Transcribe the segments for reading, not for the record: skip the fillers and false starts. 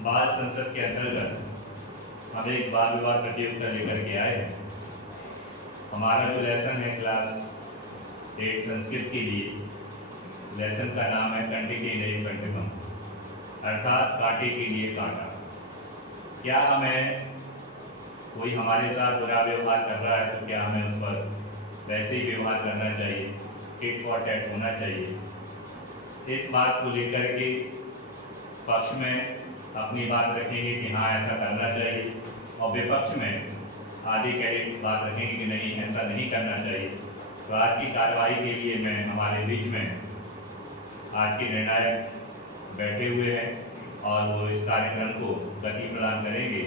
बाल संसद के अंतर्गत हम एक बाल विवाह प्रतियोगिता लेकर के आए हैं। हमारा जो लेसन है क्लास 8 संस्कृत के लिए, लेसन का नाम है कंटे के लिए कंटिकम, अर्थात कांटे के लिए कांटा। क्या हमें कोई हमारे साथ बुरा व्यवहार कर रहा है तो क्या हमें उस पर वैसे ही व्यवहार करना चाहिए, टिट फॉर टैट होना चाहिए। इस बात को लेकर के पक्ष में अपनी बात रखेंगे कि हाँ ऐसा करना चाहिए, और विपक्ष में आधी कैरेक्ट बात रखेंगे कि नहीं ऐसा नहीं करना चाहिए। तो आज की कार्रवाई के लिए मैं हमारे बीच में आज के निर्णायक बैठे हुए हैं और वो इस कार्यक्रम को गति प्रदान करेंगे।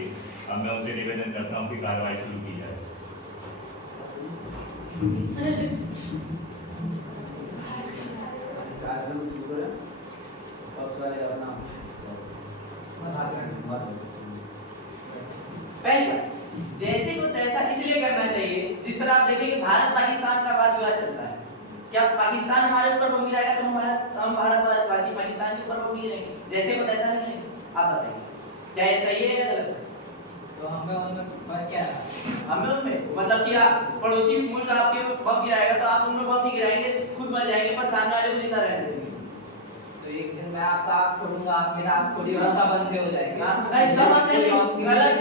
अब मैं उनसे निवेदन करता हूँ कि कार्रवाई शुरू की जाए। पहली बात, जैसे को तैसा इसलिए करना चाहिए जिस तरह आप देखेंगे भारत पाकिस्तान का वाद विवाद चलता है। क्या पाकिस्तान हमारे ऊपर बम गिराएगा तो हम भारत वासी पाकिस्तान के ऊपर बम गिराएंगे? जैसे को तैसा नहीं है। आप बताइए क्या ये सही है या गलत? तो हमें उनमें फर्क क्या है? हमें उनमें मतलब कि आप पड़ोसी मुल्क आपके बम गिराएगा तो आप उनमें बम नहीं गिराएंगे, खुद मर जाएंगे पर सामने वाले को जिंदा रहने देंगे। तो एक दिन मैं आपका आँख खोलूंगा, आप मेरा आँख खोलिए, वैसा बंद हो जाएंगे। नहीं समझ नहीं, गलत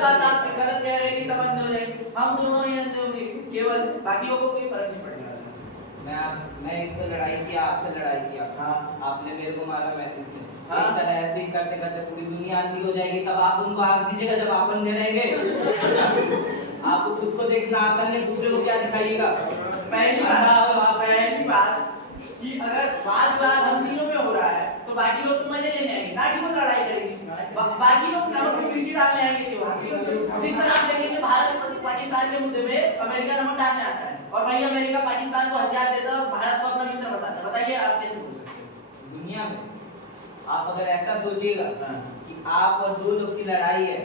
बात आप गलत कह रहे हैं कि समझ नहीं हो जाएगी। हम दोनों ही रहते होंगे, केवल बाकियों को कोई फर्क नहीं पड़ने वाला। मैं इससे लड़ाई किया, आपसे लड़ाई किया। हाँ। आपने मेरे को मारा, मैं इसने। हाँ। एक तरह ऐसे ही करते करते पूरी दुनिया अंधी हो जाएगी, तब आप उनको आग दीजिएगा जब आप अंधे रहेंगे। आपको खुद को देखना आता नहीं, दूसरे को क्या दिखाइएगा? पहली बात कि अगर वाद विवाद हम तीनों में हो रहा है तो बाकी लोग तो मजे लेने आएंगे, ना कि वो लड़ाई करेंगे। बाकी लोग नमक में मिर्ची डालने आएंगे क्यों? जिस तरह आप देखेंगे भारत पाकिस्तान के मुद्दे में अमेरिका नमक डालने आता है और वही अमेरिका पाकिस्तान को हथियार देता है और भारत को अपना मित्र बताता है। बताइए आप कैसे बोल सकते हैं? दुनिया में आप अगर ऐसा सोचिएगा कि आप और दो लोग की लड़ाई है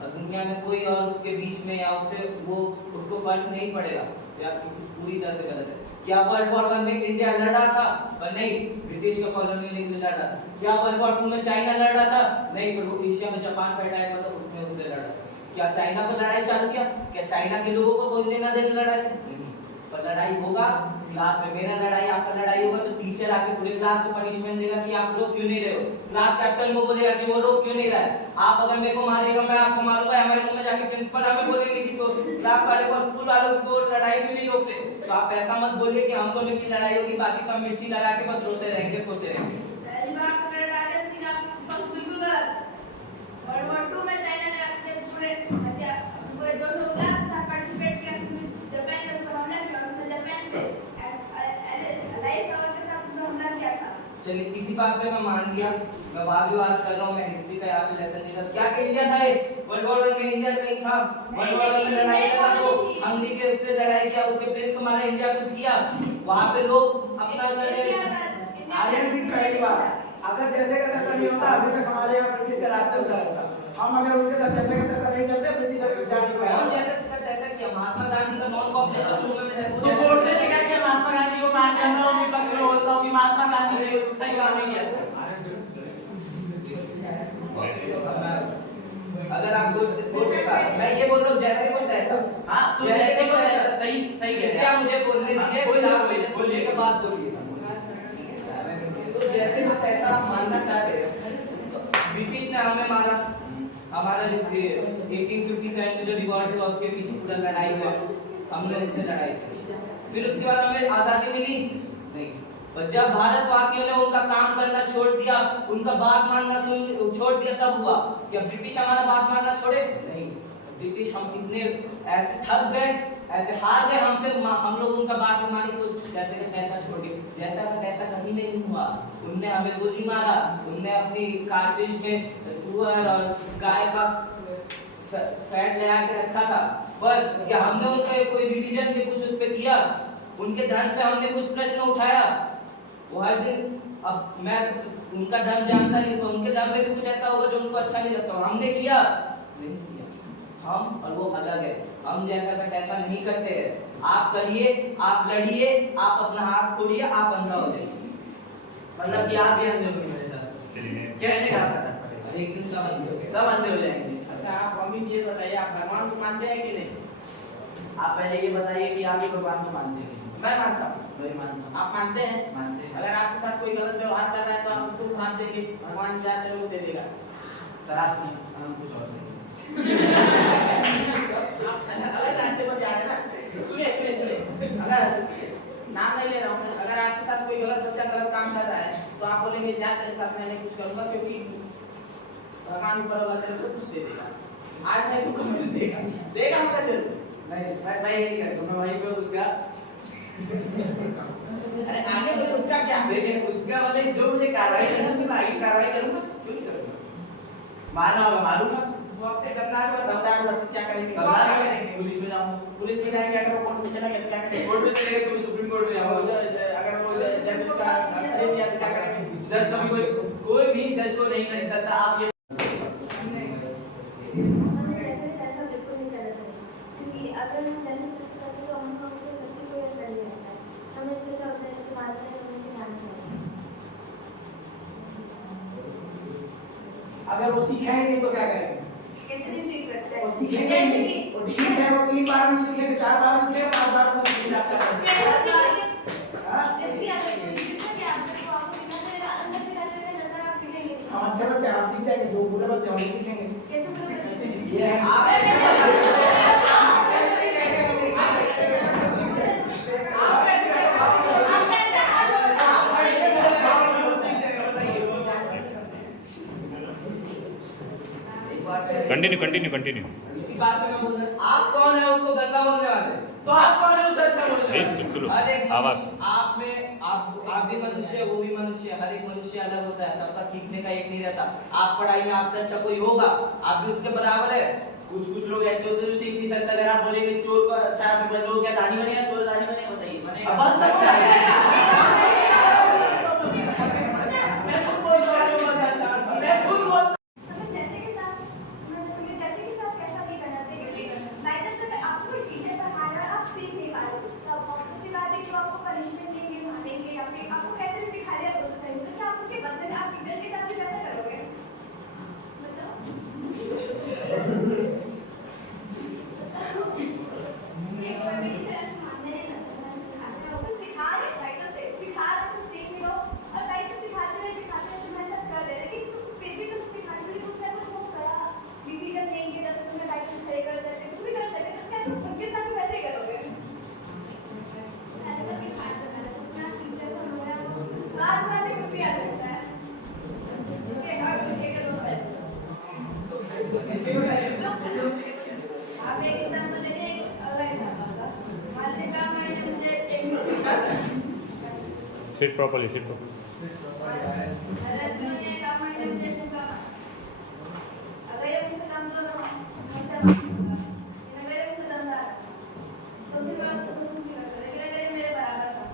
और दुनिया में कोई और उसके बीच में या उससे वो उसको फर्क नहीं पड़ेगा, या किसी पूरी तरह से गलत है। क्या वर्ल्ड वॉर 1 में इंडिया लड़ रहा था? पर नहीं, ब्रिटिश का कॉलोनी नहीं लड़ रहा था। क्या वर्ल्ड वॉर 2 में चाइना लड़ रहा था? नहीं, पर वो एशिया में जापान पे अटैक हुआ था, उसमें उसने लड़ रहा था। क्या चाइना को लड़ाई चालू किया? क्या चाइना के लोगों को कोई लेना देना लड़ाई से? नहीं। पर लड़ाई होगा क्लास में, मेरा लड़ाई आपका लड़ाई होगा तो टीचर आके पूरे क्लास को पनिशमेंट देगा कि आप रोक क्यों नहीं रहे हो। क्लास कैप्टन को बोलेगा कि वो रोक क्यों नहीं रहा है। आप अगर मेरे को मारिएगा, मैं आपको मारूंगा, हमारे रूम में जाके प्रिंसिपल हमें बोलेंगे कि तो क्लास वाले को, स्कूल वालों को लड़ाई क्यों नहीं रोक रहे। तो आप ऐसा मत बोलिए कि हम दोनों की लड़ाई होगी, बाकी सब मिर्ची लगा के बस रोते रहेंगे, सोते रहेंगे। पहली बात तो मेरा राजन सिंह आपका सब बिल्कुल गलत। वर्ल्ड वॉर 2 में चाइना ने अपने पूरे 200 क्लास था पार्टिसिपेट किया, जापान ने उसपर हमला किया और उसने जापान पे अलाइज पावर के साथ उसमें हमला किया था। चलिए किसी बात पे मैं मान लिया, मैं वाद विवाद कर रहा हूँ, मैं हिस्ट्री का यहाँ पे लेसन नहीं कर। क्या इंडिया था ये? वर्ल्ड वॉर 1 में इंडिया कहीं था? वर्ल्ड वॉर 1 में लड़ाई करा तो हंगरी के उससे लड़ाई किया, उसके प्लेस को मारा, इंडिया कुछ किया? वहाँ पे लोग अपना कर रहे। आर्यन सिंह पहली बात, अगर जैसे का तैसा नहीं होता अभी तक हमारे यहाँ ब्रिटिश से राज चलता रहता। हम अगर उनके साथ जैसे का तैसा नहीं करते ब्रिटिश जा नहीं पाए। हम जैसे तैसा किया, महात्मा गांधी का नॉन कॉपरेशन मूवमेंट में तो कोर्ट से देखा कि महात्मा गांधी को मार दिया। मैं उनके पक्ष में बोलता हूँ कि महात्मा गांधी ने सही काम नहीं किया। अगर आप बोल सकता, मैं ये बोल रहा हूँ जैसे को तैसा। हाँ तो जैसे को तैसा सही कह रहे हैं। क्या मुझे बोलने दीजिए, फिर आप मेरे बोलने के बाद बोलिए। तो जैसे को तैसा आप मानना चाहते हैं, ब्रिटिश ने हमें मारा, हमारा 1857 में जो रिवॉल्ट हुआ उसके पीछे पूरा लड़ाई हुआ, हमने इससे लड़ाई की। फिर उसके बाद हमें आजादी मिली नहीं। और जब भारतवासियों ने उनका काम करना छोड़ दिया, उनका बात मानना छोड़ दिया, तब हुआ। क्या ब्रिटिश हमारा बात मानना छोड़े? नहीं। ब्रिटिश हम इतने ऐसे थक गए, ऐसे हार गए हमसे, हम लोग उनका बात नहीं माने तो जैसे का तैसा छोड़ के, जैसा का तैसा कहीं नहीं हुआ। उनने हमें गोली मारा, उनने अपनी कार्टिज में सुअर और गाय का फैट लगा के रखा था, पर क्या हमने उनका कोई रिलीजन के कुछ उस पे किया? उनके धर्म पे हमने कुछ प्रश्न उठाया? वो हर दिन, अब मैं उनका धर्म जानता नहीं तो उनके धर्म में भी कुछ ऐसा होगा जो उनको अच्छा नहीं लगता, हमने किया? नहीं किया। हम और वो अलग है, हम जैसा का तैसा नहीं करते हैं। आप करिए, आप लड़िए, आप अपना हाथ खोलिए, आप अंधा हो जाइए। मतलब कि आप भी अंधे हो मेरे साथ कहने का पता और एक दिन सब अंधे हो गए। सब अंधे हो जाएंगे। अच्छा आप अभी ये बताइए, आप भगवान को मानते हैं कि नहीं? आप पहले ये बताइए कि आप ही भगवान को मानते हैं कि नहीं? मैं मानता हूँ। मैं भी मानता हूँ। आप मानते हैं? मानते हैं। अगर आपके साथ कोई गलत व्यवहार कर रहा है तो आप उसको श्राप देंगे, भगवान चाहे तेरे को दे देगा। शराब नहीं, हम कुछ और देंगे। आप अलग रास्ते पर जा रहे हैं ना। सुनिए, अगर नाम नहीं ले रहा हूँ मैं, अगर आपके साथ कोई गलत बच्चा गलत काम कर रहा है तो आप बोलेंगे जा तेरे साथ मैं नहीं कुछ करूँगा, क्योंकि भगवान ऊपर वाला तेरे को कुछ दे देगा। आज नहीं तो कल देगा, देगा मगर जरूर। नहीं, मैं ये नहीं करता, मैं वहीं पे उसका अरे आगे बोले उसका क्या? देखिए उसका वाले जो मुझे कार्रवाई करनी होगी मैं आगे कार्रवाई करूंगा, क्यों नहीं करूंगा? मारना होगा मारूंगा। वो आपसे दमदार हुआ, दमदार हुआ तो क्या करेंगे? दमदार क्या करेंगे? पुलिस में जाऊंगा। पुलिस में जाएंगे, अगर वो कोर्ट में चला गया तो क्या करेंगे? कोर्ट में चले गए तो सुप्रीम कोर्ट में वो जाऊंगा। अगर वो जज उसका खरीद दिया तो क्या करेंगे? जज कभी कोई भी जज को नहीं कर सकता। आप ये हमें जैसे ऐसा बिल्कुल नहीं करना चाहिए, क्योंकि अगर हम जैसे तैसे करते तो हम उसको सच्ची को याद नहीं रहता है। हमें इससे जो अपने समाज में हमें सिखाना चाहिए। अगर वो सीखेंगे नहीं तो क्या करेंगे? कैसे नहीं सीख सकते वो सीखेंगे जैसे नहीं। कि वो ठीक है, वो 3 बार नहीं सीखेंगे, 4 बार नहीं सीखेंगे, 5 बार नहीं सीख जाता है। हाँ? इसकी आदत कोई जितना कि आप देखो आपको सिखाते रहेगा अंदर से करते रहेगा जब तक आप सीखेंगे नहीं। हम अच्छे बच्चे आप सीख जाएंगे, जो बुरे बच्चे हम नहीं सीखेंगे। कैसे करोगे? ये है। कंटिन्यू इसी बात पे मैं बोल रहा हूँ, आप कौन है उसको गंदा बोलने वाले? तो आप कौन है उसे अच्छा बोलने वाले? सुनो हर एक आवाज मनुष्य- आप में आप भी मनुष्य है, वो भी मनुष्य है, हर एक मनुष्य अलग होता है, सबका सीखने का एक नहीं रहता। आप पढ़ाई में आपसे अच्छा कोई होगा, आप भी उसके बराबर है। कुछ लोग ऐसे होते हैं जो सीख नहीं सकते। अगर आप बोलेंगे चोर को अच्छा आप लोग क्या दाढ़ी बनेगा? चोर दाढ़ी बनेगा? बताइए बनेगा? बन सकता है। मैं खुद बोल रहा हूँ, मैं खुद बोल हमें जैसे के साथ हमें जैसे के साथ ऐसा नहीं करना चाहिए। बाई चांस अगर आपको कोई टीचर पढ़ा रहा है आप सीख नहीं पा रहे हो तो आप ऑब्वियसली बात है कि वो आपको पनिशमेंट देंगे, मारेंगे या फिर आपको कैसे भी सिखा दिया कोशिश करेंगे, तो क्या आप उसके बदले में आप टीचर के साथ भी वैसा करोगे? ये कोई भी टीचर ऐसे मानने नहीं लगता है, सिखाते हैं वो सिखा रहे हैं बाई चांस सिखा रहे तुम सीख नहीं हो और बाई चांस सिखाते रहे तुम ऐसा कर रहे लेकिन तुम फिर भी तुम सिखाने के लिए कुछ ना कुछ होगा डिसीजन लेंगे, जैसे तुम्हें बाई चांस तय कर सकते कुछ भी कर सकते, तो क्या तुम उनके साथ भी वैसे ही करोगे? मैंने तो सिखाया था, मैंने तो अपना टीचर से बोला वो बात में कुछ भी आ सकता है कि हर तरीके के लोग हैं। आप एक एग्जांपल लेंगे, एक अगला एग्जांपल मान लीजिए मैंने मुझे सिट प्रॉपर्ली अगर ये मुझसे कमजोर हो मुझसे मांगूंगा, लेकिन अगर ये मुझसे दमदार तो फिर मैं उसको कुछ नहीं कर सकता। लेकिन अगर ये मेरे बराबर हो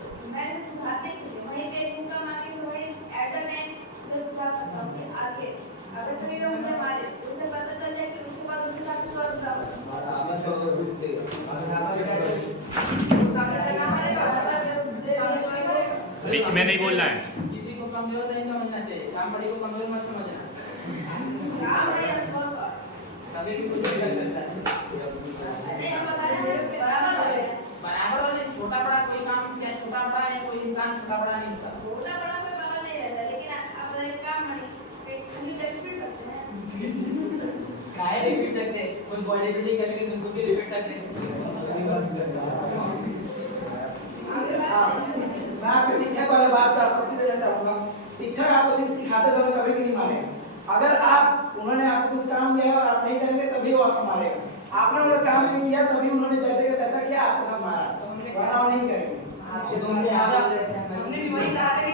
तो मैं इसे सुधारने के लिए वहीं पे एक मुक्का मार के तो वही एट द टाइम जो सुधार सकता हूँ कि आगे अगर कोई वो मुझे मारे उसे पता चल जाए कि उसके बाद उसके साथ कुछ और बुरा हो। सामने से ना मारेगा। बीच में नहीं बोलना है। किसी को कमजोर नहीं समझना चाहिए, रामबड़ी को कमजोर मत समझना। राम बड़े अनुभव का कभी भी कुछ भी कर सकता है। नहीं हम बता रहे हैं बराबर हो रहे हैं। बराबर वाले छोटा बड़ा कोई काम क्या छोटा बड़ा है, कोई इंसान छोटा बड़ा नहीं होता। छोटा बड़ा कोई पावर नहीं रहता, लेकिन आप एक काम नहीं एक खाली लेग पीट सकते हैं। काहे नहीं पीट सकते? कोई बॉडी बिल्डिंग करके तुमको भी रिपीट सकते हैं। मैं आपके शिक्षक वाले बात पर आपत्ति देना चाहूंगा। शिक्षक आपको सिखाते समय कभी भी नहीं मारेगा। अगर आप उन्होंने आपको कुछ काम दिया और आप नहीं करेंगे तभी वो आपको मारेगा। आपने उन्हें काम नहीं किया तभी उन्होंने जैसे का तैसा किया आपके साथ मारा, वरना वो नहीं करेंगे। हमने भी वही कहा था कि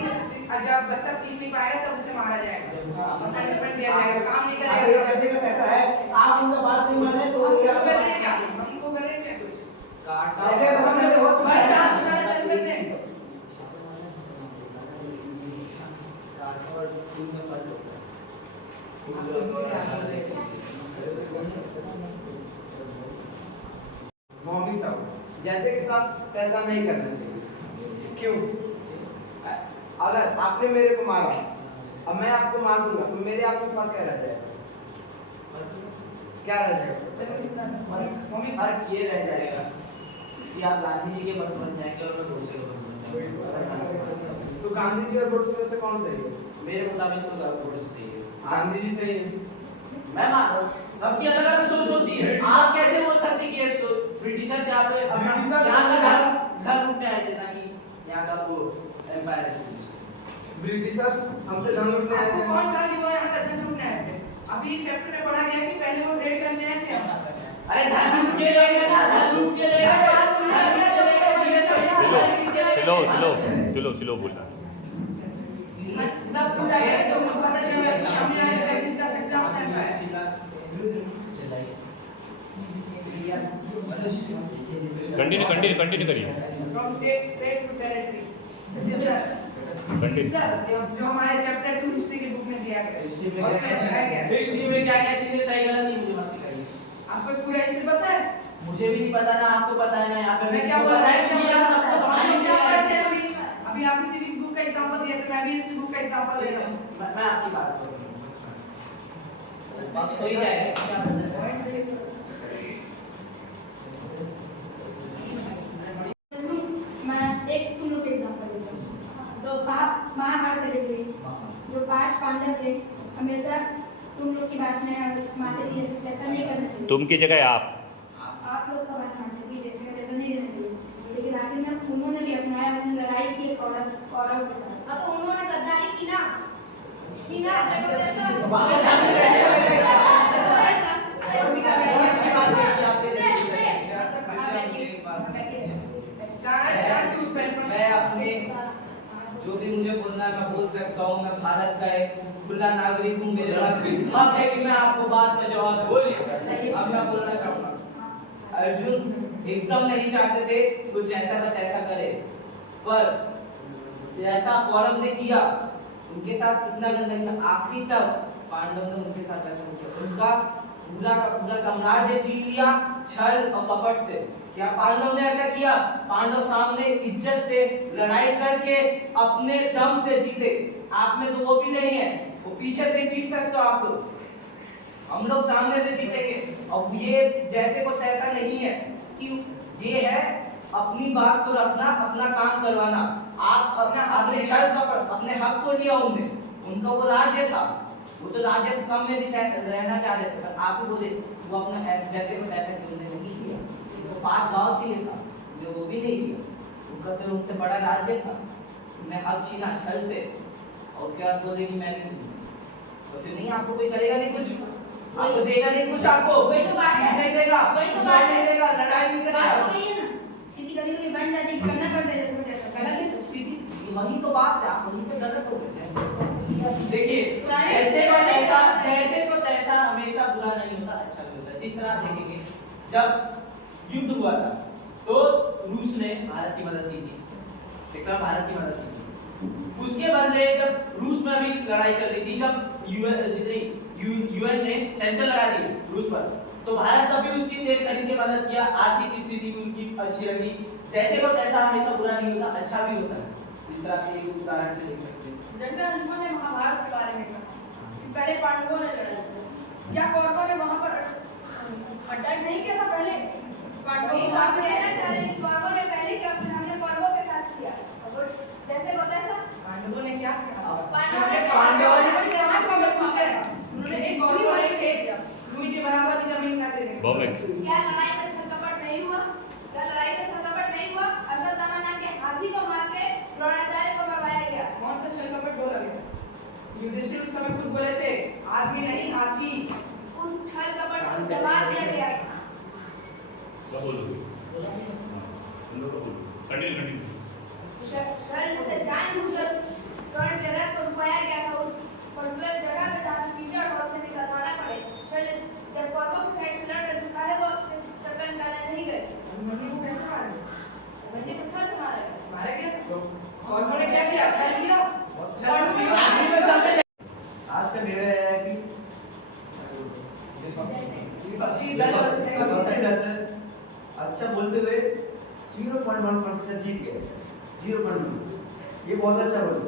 जब बच्चा सीख नहीं पाएगा तब उसे मारा जाएगा और पनिशमेंट दिया जाएगा, काम नहीं अगर करेगा जैसे का तैसा है, आप उनका बात नहीं माने तो वो क्या करेगा? हमको करेंगे कुछ काटा जैसे का हमने हो चुका है ना। काटा और फूल में फल होता है। मौमी साहब जैसे के साथ तैसा नहीं करना चाहिए। क्यों? अगर आपने मेरे को मारा अब मैं आपको मार दूंगा तो मेरे आप में फर्क क्या रह जाएगा? क्या रह जाएगा? फर्क ये रह जाएगा कि आप गांधी जी के पद बन जाएंगे और मैं गोडसे का पद बन जाऊंगा। तो गांधी जी और गोडसे में से कौन सही है? मेरे मुताबिक तो गोडसे सही है। गांधी जी सही है। मैं मान सबकी अलग अलग सोच होती है। आप कैसे बोल सकते कि ये ब्रिटिशर से आप अपना ब्रिटिशर यहाँ का घर लूटने आए थे ताकि यहाँ का वो एम्पायर है। ब्रिटिशर्स हमसे धन लूटने आए आपको थे। कौन सा कि वो यहाँ तक ढूंढने आए थे? अभी चैप्टर में पढ़ा गया कि पहले वो रेड करने आए थे हमारे साथ। अरे धन लूट के ले गए ना, धन लूट के ले गए, स्लो बोलना। तब पूरा है तो पता चला कि हमें आज स्टैब्लिश कर सकते हैं अपना एम्पायर। कंटिन्यू करिए। From state to territory. Continue. जो हमारे चैप्टर 2 हिस्ट्री की बुक में दिया गया है। उसमें बताया गया है। हिस्ट्री में क्या क्या चीजें सही गलत नहीं मुझे मत सिखाइए। आपको पूरा हिस्ट्री पता है? मुझे भी नहीं पता ना आपको पता है ना यहाँ पे मैं क्या बोल रहा हूँ कि आप सबको समझ हम नहीं क्या आ पढ़ते रहा हैं अभी आप इसी बुक का एग्जांपल दिए तो मैं भी इसी बुक का एग्जांपल दे रहा हूँ। मैं आपकी बात कर रहा हूँ। पक्ष हो ही जाएगा। पॉइंट सही है। मैं एक तुम लोग के एग्जांपल देता हूँ। तो महाभारत का देख लीजिए, जो 5 पांडव थे हमेशा तुम लोग की बात में मानते थे, ऐसा नहीं करना चाहिए। तुम की जगह आप लोग का बात मानते थे जैसे ऐसा नहीं रहना चाहिए, लेकिन आखिर में उन्होंने भी अपनाया, उन्होंने लड़ाई की कौरव के साथ। अब उन्होंने गद्दारी की ना मैं अपने जो भी मुझे बोलना है मैं बोल सकता हूँ। मैं भारत का एक खुला नागरिक हूँ। मेरे पास हक है कि मैं आपको बात का जवाब बोलिए। अब मैं बोलना चाहूँगा, अर्जुन एकदम नहीं चाहते थे कुछ ऐसा का तैसा करे, पर ऐसा कौरव ने किया, उनके साथ इतना गंदा किया, आखिर तक पांडव ने उनके साथ ऐसा किया, उनका पूरा का पूरा साम्राज्य छीन लिया छल और कपट से। क्या पांडव ने ऐसा किया? पांडव सामने इज्जत से लड़ाई करके अपने दम से जीते। आप में तो वो भी नहीं है, वो पीछे से जीत सकते हो आप लोग, हम लोग सामने से जीतेंगे। अब ये जैसे को तैसा नहीं है, ये है अपनी बात को रखना, अपना काम करवाना। आप अपने छल कपट अपने हक को लिया उनने, उनका वो राज्य था, वो तो राज्य से कम में भी रहना चाह रहे थे, पर आप ही बोले वो अपना जैसे को तैसा क्यों नहीं किया? तो 5 गांव चाहिए था, उन्हें वो भी नहीं किया। उनका तो उनसे बड़ा राज्य था, उन्हें हक छीना छल से, और उसके बाद बोले कि मैं नहीं हूं। तो फिर नहीं, आपको कोई करेगा नहीं कुछ, आपको देगा नहीं कुछ, आपको वही तो बात है, नहीं देगा, वही तो कुछ बात नहीं है, देगा, लड़ाई नहीं बात करेगा। तो वही है ना, स्थिति कभी-कभी बन जाती है, करना पड़ता है, जैसे जैसा गलत है तो स्थिति। वही तो बात है, आप वहीं पे गलत हो सकते हैं। देखिए ऐसे को तैसा हमेशा बुरा नहीं होता, अच्छा भी होता है। जिस तरह आप देखेंगे जब युद्ध हुआ था तो रूस ने भारत की मदद की थी, एक समय भारत की मदद की थी। उसके बदले जब रूस में भी लड़ाई चल रही थी, जब यूएन ने सैंक्शन लगा दी रूस पर, तो भारत तभी उसकी तेल खरीद के मदद किया। आर्थिक स्थिति उनकी अच्छी रही। जैसे को तैसा हमेशा बुरा नहीं होता, अच्छा भी होता है। इस तरह के एक उदाहरण से देख सकते हैं। जैसे अंशुमन ने महाभारत के बारे में कहा, पहले पांडवों ने लड़ाई की, या कौरवों ने वहां पर अटैक नहीं किया था? पहले पांडवों को वहां से कहना चाह रहे हैं कि कौरवों ने पहले किया, फिर हमने कौरवों के साथ किया। और जैसे को तैसा पांडवों ने क्या किया? पांडवों ने उन्होंने एक कौरव और एक लुई के बराबर की जमीन का दे बहुत में क्या लड़ाई में छल कपट नहीं हुआ? क्या लड़ाई में छल कपट नहीं हुआ? अश्वत्थामा नाम के हाथी को मार के द्रोणाचार्य को मरवाया गया। कौन सा छल कपट बोला गया? युधिष्ठिर उस समय खुद बोले थे, आदमी नहीं हाथी। उस छल कपट को दबा दिया गया। छल से जानबूझकर कर्ण के रथ को रुकवाया गया था, उस पर्टिकुलर जगह पे जहाँ कीचड़ और से निकलवाना पड़े। छल जब कौरवों की साइड से लड़ रहे थे, काहे वो चक्कर निकालने नहीं गए? अभिमन्यु को कैसे मारे? बच्चे को छल से मारा गया। मारे गए? कौरवों ने क्या किया? छल किया? आज का निर्णय है कि विपक्षी दल अच्छा बोलते हुए 0.1% जीत गए। 0.1 ये बहुत अच्छा बोल,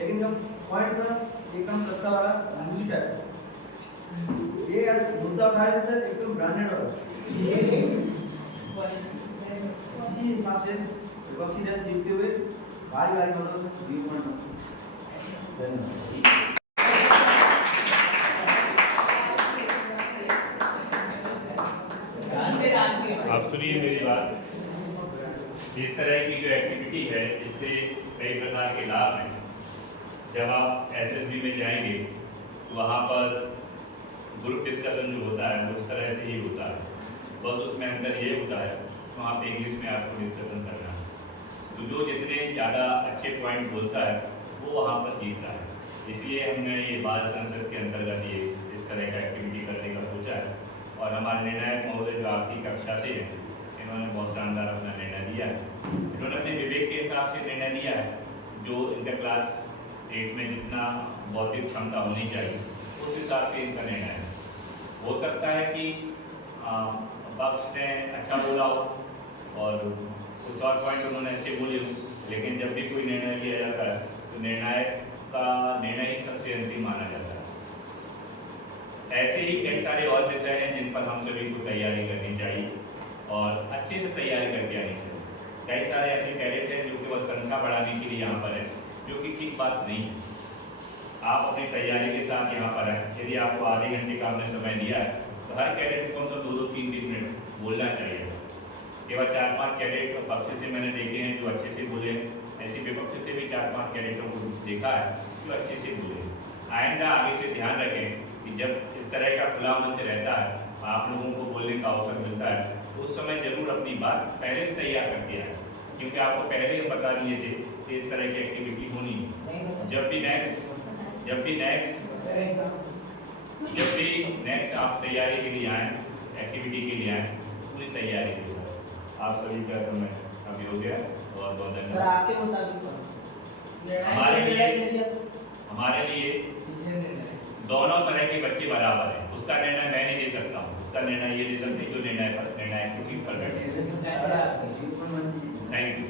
लेकिन जो पॉइंट था एकदम सस्ता वाला अंगूठी टाइप, ये यार मुद्दा उठाया था सर एकदम ब्रांडेड वाला। इसी हिसाब से विपक्षी दल जीतते हुए बारी बारी मतलब 0 पॉइंट। धन्यवाद। आप सुनिए मेरी बात। इस तरह की जो एक्टिविटी है इससे कई प्रकार के लाभ हैं। जब आप एसएसबी में जाएंगे तो वहाँ पर ग्रुप डिस्कशन जो होता है वो इस तरह से ही होता है, बस उसमें अंतर ये होता है तो वहाँ पे इंग्लिश में आपको डिस्कशन करना है। तो जो जितने ज़्यादा अच्छे पॉइंट बोलता है वो वहाँ पर जीतता है। इसलिए हमने ये बाल संसद के अंतर्गत ये इस तरह का एक्टिविटी करने का सोचा है। और हमारे निर्णायक महोदय जो आपकी कक्षा से हैं, इन्होंने बहुत शानदार अपना निर्णय लिया है। इन्होंने अपने विवेक के हिसाब से निर्णय लिया है, जो इनका क्लास 8 में जितना बौद्धिक क्षमता होनी चाहिए उस हिसाब से इनका निर्णय है। हो सकता है कि पक्ष ने अच्छा बोला हो और कुछ और पॉइंट उन्होंने अच्छे बोले हो, लेकिन जब भी कोई निर्णय लिया जाता है तो निर्णायक का निर्णय ही सबसे अंतिम माना जाता है। ऐसे ही कई सारे और विषय हैं जिन पर हम सभी को तैयारी करनी चाहिए और अच्छे से तैयारी करके आनी चाहिए। कई सारे ऐसे कैडेट हैं जो केवल संख्या बढ़ाने के लिए यहाँ पर है, जो कि ठीक बात नहीं है। आप अपनी तैयारी के साथ यहाँ पर हैं। यदि आपको आधे घंटे का आपने समय दिया है तो हर कैडेट को तो 2-3 मिनट बोलना चाहिए। केवल 4-5 कैडेट पक्ष से मैंने देखे हैं जो अच्छे से बोले हैं, ऐसे विपक्ष से भी 4-5 कैडेटों को देखा है जो अच्छे से बोले। आइंदा आगे से ध्यान रखें कि जब इस तरह का खुला मंच रहता है, आप लोगों को बोलने का अवसर मिलता है, तो उस समय जरूर अपनी बात पहले से तैयार करके आए, क्योंकि आपको पहले हम बता दिए थे कि इस तरह की एक्टिविटी होनी है। जब भी नेक्स्ट आप तैयारी के लिए आए, एक्टिविटी के लिए आए, पूरी तैयारी के साथ। आप सभी का समय अभी हो गया और बहुत सर धन्यवाद। आपके मुताबिक हमारे लिए दोनों तरह के बच्चे बराबर हैं। उसका निर्णय मैं नहीं दे सकता हूँ, उसका निर्णय ये दे सकते जो निर्णायक की सीट पर बैठे। Thank you.